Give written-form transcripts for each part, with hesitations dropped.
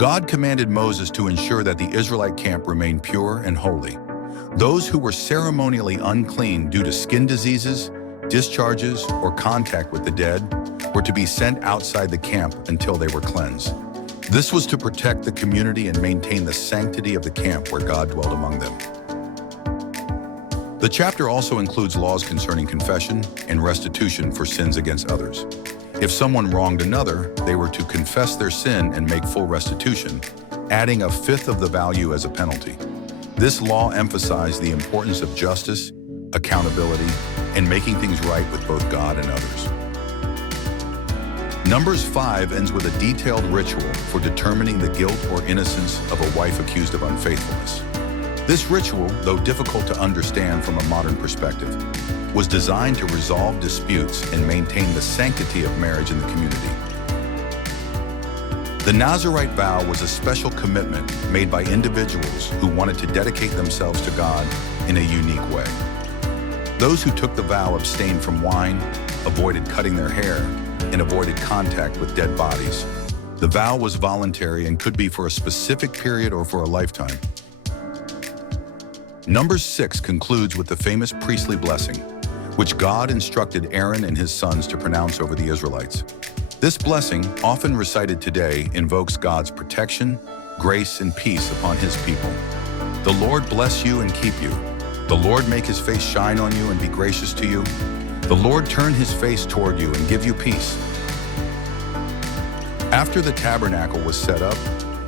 God commanded Moses to ensure that the Israelite camp remained pure and holy. Those who were ceremonially unclean due to skin diseases, discharges, or contact with the dead were to be sent outside the camp until they were cleansed. This was to protect the community and maintain the sanctity of the camp where God dwelled among them. The chapter also includes laws concerning confession and restitution for sins against others. If someone wronged another, they were to confess their sin and make full restitution, adding a fifth of the value as a penalty. This law emphasized the importance of justice, accountability, and making things right with both God and others. Numbers 5 ends with a detailed ritual for determining the guilt or innocence of a wife accused of unfaithfulness. This ritual, though difficult to understand from a modern perspective, was designed to resolve disputes and maintain the sanctity of marriage in the community. The Nazirite Vow was a special commitment made by individuals who wanted to dedicate themselves to God in a unique way. Those who took the vow abstained from wine, avoided cutting their hair, and avoided contact with dead bodies. The vow was voluntary and could be for a specific period or for a lifetime. Numbers 6 concludes with the famous priestly blessing, which God instructed Aaron and his sons to pronounce over the Israelites. This blessing, often recited today, invokes God's protection, grace, and peace upon his people. The Lord bless you and keep you. The Lord make his face shine on you and be gracious to you. The Lord turn his face toward you and give you peace. After the tabernacle was set up,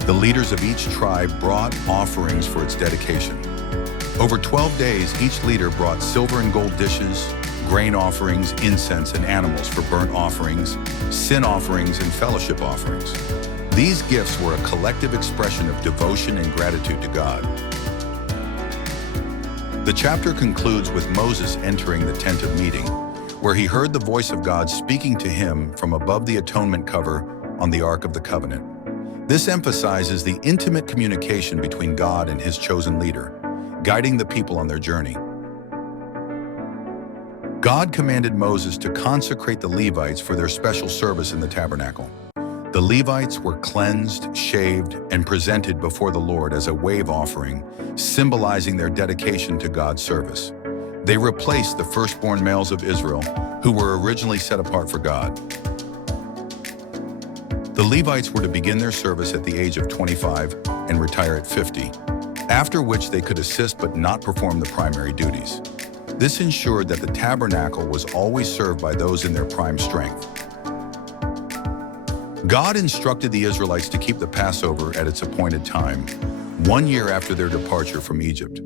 the leaders of each tribe brought offerings for its dedication. Over 12 days, each leader brought silver and gold dishes, grain offerings, incense, and animals for burnt offerings, sin offerings, and fellowship offerings. These gifts were a collective expression of devotion and gratitude to God. The chapter concludes with Moses entering the tent of meeting, where he heard the voice of God speaking to him from above the atonement cover on the Ark of the Covenant. This emphasizes the intimate communication between God and his chosen leader, guiding the people on their journey. God commanded Moses to consecrate the Levites for their special service in the tabernacle. The Levites were cleansed, shaved, and presented before the Lord as a wave offering, symbolizing their dedication to God's service. They replaced the firstborn males of Israel, who were originally set apart for God. The Levites were to begin their service at the age of 25 and retire at 50, after which they could assist but not perform the primary duties. This ensured that the tabernacle was always served by those in their prime strength. God instructed the Israelites to keep the Passover at its appointed time, 1 year after their departure from Egypt.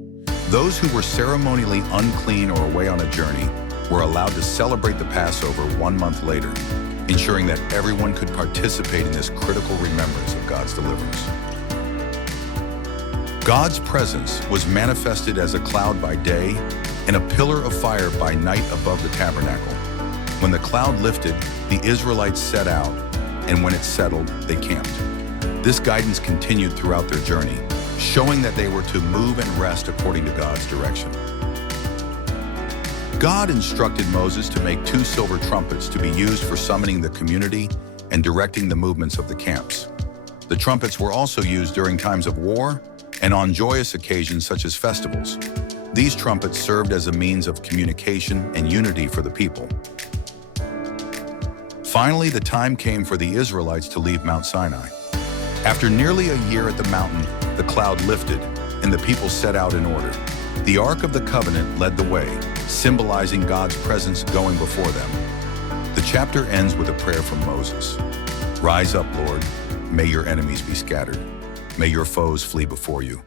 Those who were ceremonially unclean or away on a journey were allowed to celebrate the Passover 1 month later, ensuring that everyone could participate in this critical remembrance of God's deliverance. God's presence was manifested as a cloud by day and a pillar of fire by night above the tabernacle. When the cloud lifted, the Israelites set out, and when it settled, they camped. This guidance continued throughout their journey, showing that they were to move and rest according to God's direction. God instructed Moses to make 2 silver trumpets to be used for summoning the community and directing the movements of the camps. The trumpets were also used during times of war and on joyous occasions such as festivals. These trumpets served as a means of communication and unity for the people. Finally, the time came for the Israelites to leave Mount Sinai. After nearly a year at the mountain, the cloud lifted, and the people set out in order. The Ark of the Covenant led the way, symbolizing God's presence going before them. The chapter ends with a prayer from Moses. "Rise up, Lord. May your enemies be scattered. May your foes flee before you."